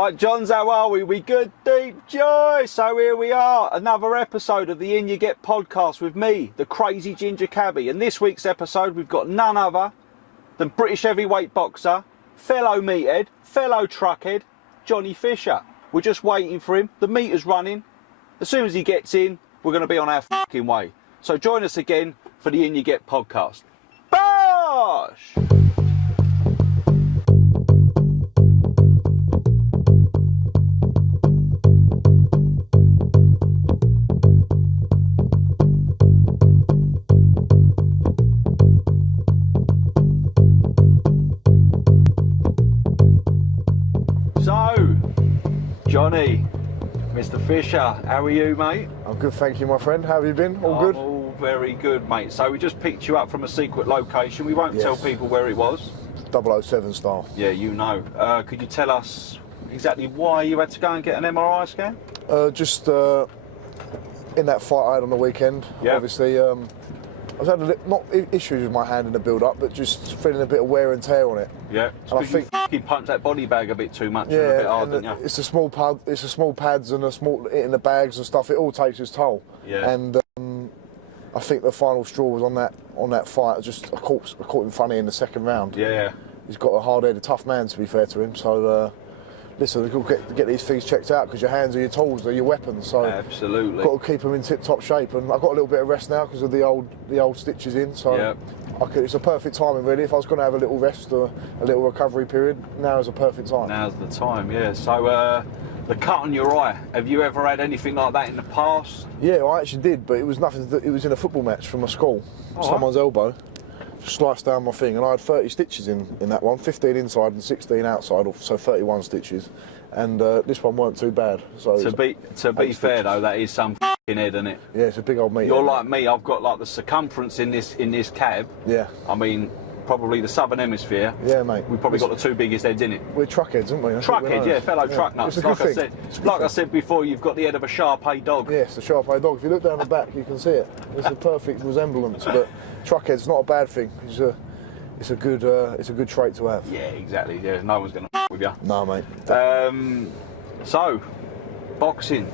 Right, Johns, how are we? We good, deep joy. So here we are, another episode of the In You Get podcast with me, the crazy ginger cabbie. And this week's episode, we've got none other than British heavyweight boxer, fellow meathead, fellow truckhead, Johnny Fisher. We're just waiting for him. The meter's running. As soon as he gets in, we're going to be on our fucking way. So join us again for the In You Get podcast. Bosh! Johnny, Mr. Fisher, how are you, mate? I'm good, thank you, my friend. How have you been? All good? All very good, mate. So we just picked you up from a secret location. We won't tell people where it was. 007 style. Yeah, you know. Could you tell us exactly why you had to go and get an MRI scan? Just in that fight I had on the weekend, obviously, I was having not issues with my hand in the build-up, but just feeling a bit of wear and tear on it. Yeah, and I think you punched that body bag a bit too much and a bit hard, didn't you? It's the small pads and the small in the bags and stuff. It all takes its toll. Yeah. And I think the final straw was on that fight. I caught him funny in the second round. Yeah. He's got a hard-headed, a tough man, to be fair to him. So. Listen, we've got to get these things checked out because your hands are your tools, they're your weapons. So absolutely, got to keep them in tip-top shape. And I've got a little bit of rest now because of the old stitches in. So it's a perfect timing, really. If I was going to have a little rest or a little recovery period, now is a perfect time. Now's the time, yeah. So the cut on your eye, have you ever had anything like that in the past? Yeah, I actually did, but it was nothing. It was in a football match from my school. Someone's elbow sliced down my thing, and I had 30 stitches in that one, 15 inside and 16 outside, so 31 stitches. And this one weren't too bad. So to be fair though, that is some f***ing head, isn't it? Yeah, it's a big old meat. You're like me. I've got like the circumference in this cab. Yeah. I mean, probably the southern hemisphere. Yeah, mate. We've probably got the two biggest heads in it. We're truckheads, aren't we? Truckhead, yeah, fellow truck nuts. Like I said before, you've got the head of a Shar-Pei dog. Yes, a Shar-Pei dog. If you look down the back, you can see it. It's a perfect resemblance. But truckhead's not a bad thing. It's a good trait to have. Yeah, exactly. Yeah, no one's going to f*** with you. No, mate. So, boxing.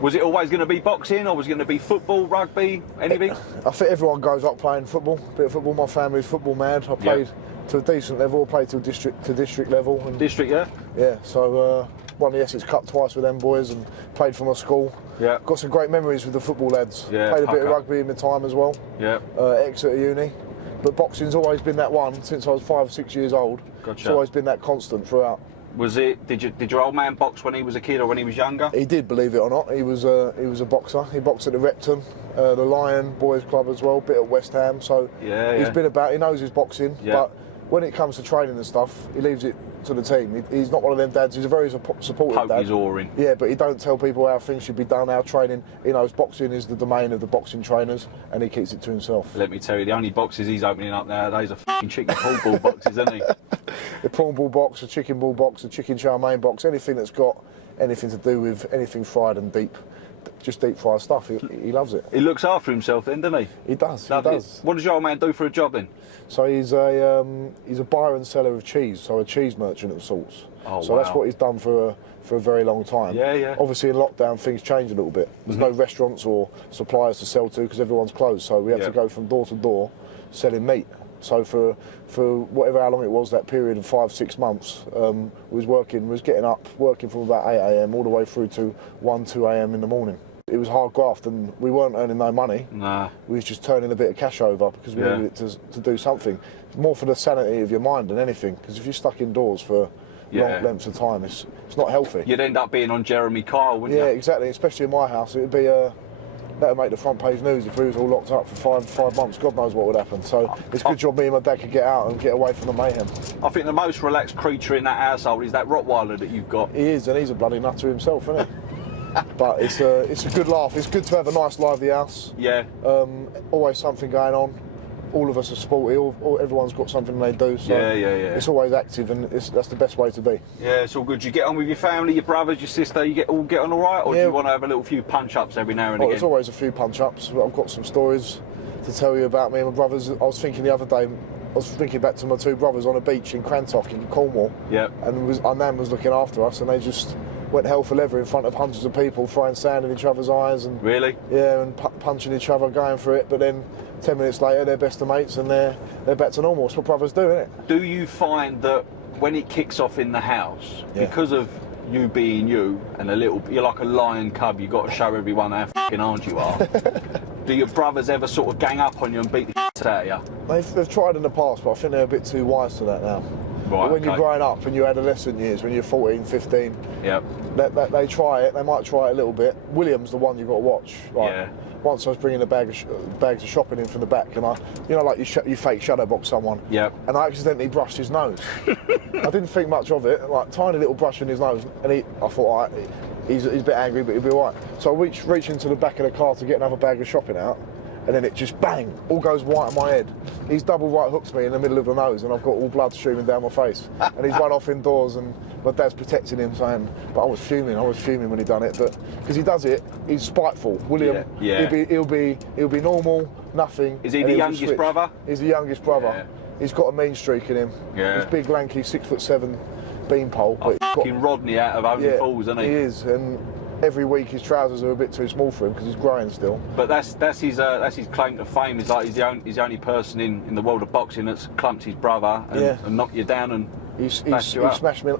Was it always going to be boxing, or was it going to be football, rugby, anything? I think everyone grows up playing football. A bit of football. My family's football mad. I played to a decent level. I played to district level. And district, yeah. Yeah. So won the Essex Cup twice with them boys, and played for my school. Yeah. Got some great memories with the football lads. Yeah. Played a bit of rugby in my time as well. Yeah. Exeter Uni. But boxing's always been that one since I was 5 or 6 years old. Gotcha. It's always been that constant throughout. Was it? Did your old man box when he was a kid or when he was younger? He did, believe it or not. He was a boxer. He boxed at the Repton, the Lion Boys Club as well, bit at West Ham. So he's been about. He knows his boxing, but when it comes to training and stuff, he leaves it to the team. He's not one of them dads. He's a very supportive dad. He's oaring. Yeah, but he don't tell people how things should be done, how training. He knows boxing is the domain of the boxing trainers, and he keeps it to himself. Let me tell you, the only boxes he's opening up nowadays are f***ing chicken pool ball boxes, isn't he? The prawn ball box, the chicken ball box, the chicken chow mein box, anything that's got anything to do with anything fried and deep. Just deep fried stuff. He loves it. He looks after himself then, doesn't he? He does. Lovely. He does. What does your old man do for a job then? So he's a buyer and seller of cheese, so a cheese merchant of sorts. Oh, so that's what he's done for a very long time. Yeah, yeah. Obviously in lockdown things changed a little bit. There's no restaurants or suppliers to sell to because everyone's closed. So we had to go from door to door selling meat. So for whatever how long it was, that period of 5-6 months, we was getting up, working from about 8 AM all the way through to 1-2 AM in the morning. It was hard graft and we weren't earning no money. Nah. We was just turning a bit of cash over because we needed it to do something. More for the sanity of your mind than anything, because if you're stuck indoors for long lengths of time, it's not healthy. You'd end up being on Jeremy Kyle, wouldn't you? Yeah, exactly, especially in my house. It would be that would make the front page news if we was all locked up for five months. God knows what would happen. So it's a good job me and my dad could get out and get away from the mayhem. I think the most relaxed creature in that household is that Rottweiler that you've got. He is, and he's a bloody nutter himself, isn't he? But it's a good laugh. It's good to have a nice lively house. Yeah. Always something going on. All of us are sporty. Everyone's got something they do. So yeah. It's always active, and that's the best way to be. Yeah, it's all good. You get on with your family, your brothers, your sister. You get on all right, or do you want to have a little few punch-ups every now and again? There's always a few punch-ups. I've got some stories to tell you about me and my brothers. I was thinking the other day, was thinking back to my two brothers on a beach in Crantock in Cornwall. Yep. And our nan was looking after us, and they just went hell for leather in front of hundreds of people, throwing sand in each other's eyes. And really? Yeah, and punching each other, going for it. But then 10 minutes later, they're best of mates, and they're back to normal. It's what brothers do, isn't it? Do you find that when it kicks off in the house, because of you being you and you're like a lion cub, you've got to show everyone how fucking hard you are. Do your brothers ever sort of gang up on you and beat the shit out of you? They've tried in the past, but I think they're a bit too wise to that now. Right, but when you're growing up and your adolescent years, when you're 14, 15, yep. they try it. They might try it a little bit. William's the one you've got to watch. Like, yeah. Once I was bringing bags of shopping in from the back, and like you fake shadow box someone. Yep. And I accidentally brushed his nose. I didn't think much of it, like tiny little brush in his nose, and I thought, all right, he's a bit angry, but he'll be all right. So I reach into the back of the car to get another bag of shopping out, and then it just bang, all goes white on my head. He's double right hooks me in the middle of the nose, and I've got all blood streaming down my face. And he's run off indoors, and my dad's protecting him, saying, but I was fuming when he done it, but because he does it, he's spiteful. William, he'll be normal, nothing. Is he the youngest brother? He's the youngest brother. Yeah. He's got a mean streak in him. Yeah. He's big, lanky, 6'7" beanpole. But fucking Rodney out of Only Fools, isn't he? He is, and every week his trousers are a bit too small for him because he's growing still. But that's his claim to fame. Is like he's the only person in the world of boxing that's clumped his brother and knocked you down and he smashed me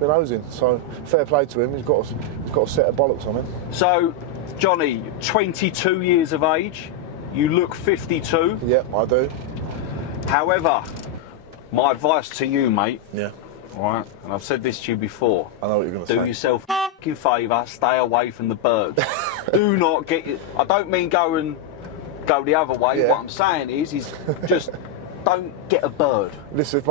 nose in. So fair play to him. He's got a set of bollocks on him. So, Johnny, 22 years of age. You look 52. Yeah, I do. However, my advice to you, mate. Yeah. All right, and I've said this to you before. I know what you're going to say. Do yourself a fucking favour, stay away from the birds. Do not get... I don't mean go the other way. Yeah. What I'm saying is just don't get a bird. Listen, if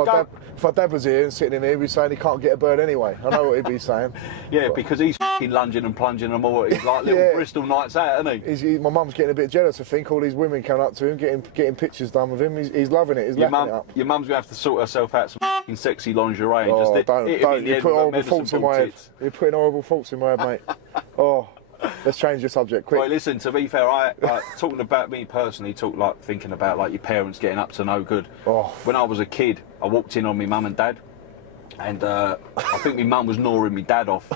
my dad was here and sitting in here, he'd be saying he can't get a bird anyway. I know what he'd be saying. Yeah, because he's fucking lunging and plunging them all. He's like little Bristol nights out, isn't he? My mum's getting a bit jealous, I think. All these women coming up to him, getting pictures done with him. He's loving it. He's lapping it up. Your mum's going to have to sort herself out some fucking sexy lingerie. Oh, and just don't. You put horrible thoughts in my head. You're putting horrible thoughts in my head, mate. Oh. Let's change the subject quick. Well, listen, to be fair, talking about me personally, thinking about like your parents getting up to no good. Oh. When I was a kid, I walked in on my mum and dad, and I think my mum was gnawing my dad off.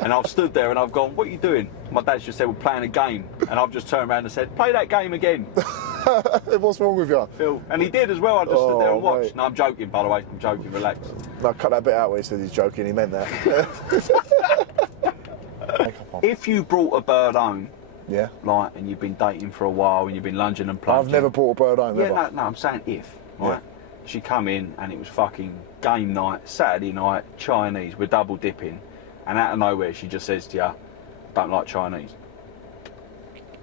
And I've stood there and I've gone, what are you doing? My dad's just said, we're playing a game. And I've just turned around and said, play that game again. What's wrong with you? Phil. And he did as well. I just stood there and watched. Mate. No, I'm joking, by the way. I'm joking, relax. No, cut that bit out where he said he's joking. He meant that. If you brought a bird home, yeah, like, and you've been dating for a while and you've been lunging and plunging. I've never brought a bird home, yeah, no, I'm saying if, right? Yeah. She come in and it was fucking game night, Saturday night, Chinese, we're double dipping, and out of nowhere she just says to you, don't like Chinese.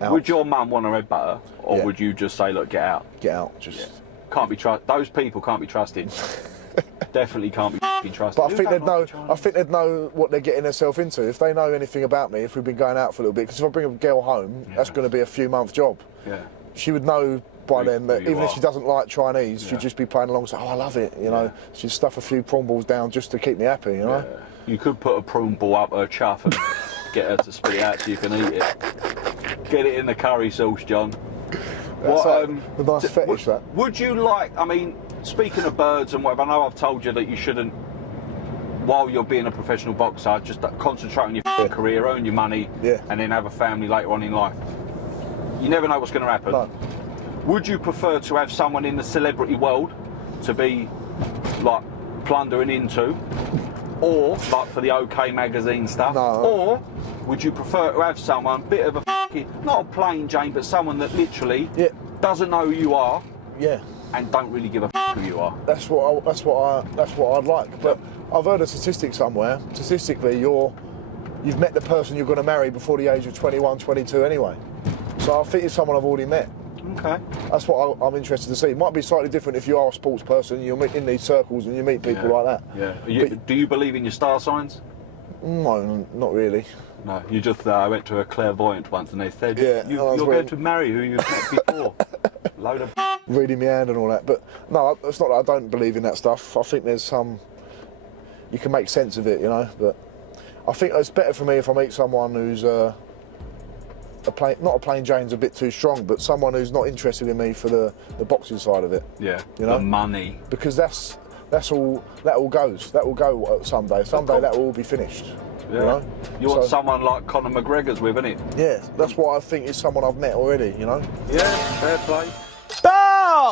Ouch. Would your mum want to head butter, or would you just say, look, get out? Get out, just... Yeah. Can't be trusted. Those people can't be trusted. Definitely can't be trusted. But I think they'd know what they're getting themselves into. If they know anything about me, if we've been going out for a little bit, because if I bring a girl home, that's going to be a few month job. Yeah. She would know by then that even if she doesn't like Chinese, she'd just be playing along and say, oh, I love it, you know. She'd stuff a few prawn balls down just to keep me happy, you know. Yeah. You could put a prawn ball up her chuff and get her to spit it out so you can eat it. Get it in the curry sauce, John. That's a nice fetish, that. Would you like, I mean, speaking of birds and whatever, I know I've told you that you shouldn't, while you're being a professional boxer, just concentrate on your career, earn your money, and then have a family later on in life. You never know what's going to happen. No. Would you prefer to have someone in the celebrity world to be, like, plundering into, or, like, for the OK magazine stuff, or would you prefer to have someone, bit of a not a plain Jane, but someone that literally doesn't know who you are, and don't really give a who you are? That's what I'd like. But I've heard a statistic somewhere. Statistically, you've met the person you're going to marry before the age of 21, 22 anyway. So I think it's someone I've already met. Okay. That's what I'm interested to see. It might be slightly different if you are a sports person, you're in these circles and you meet people like that. Yeah. Do you believe in your star signs? No, not really. No, you just, I went to a clairvoyant once and they said, you're going to marry who you've met before. Load of reading my hand and all that. But no, it's not that I don't believe in that stuff. I think there's some, you can make sense of it, you know. But I think it's better for me if I meet someone who's not a plain Jane's a bit too strong, but someone who's not interested in me for the boxing side of it. Yeah, you know? the money. Because that's all, that all goes. That will go someday. Someday that will all be finished. Yeah. You know? You want someone like Conor McGregor's with, innit? Yeah, that's what I think is someone I've met already, you know? Yeah, fair play. Ah!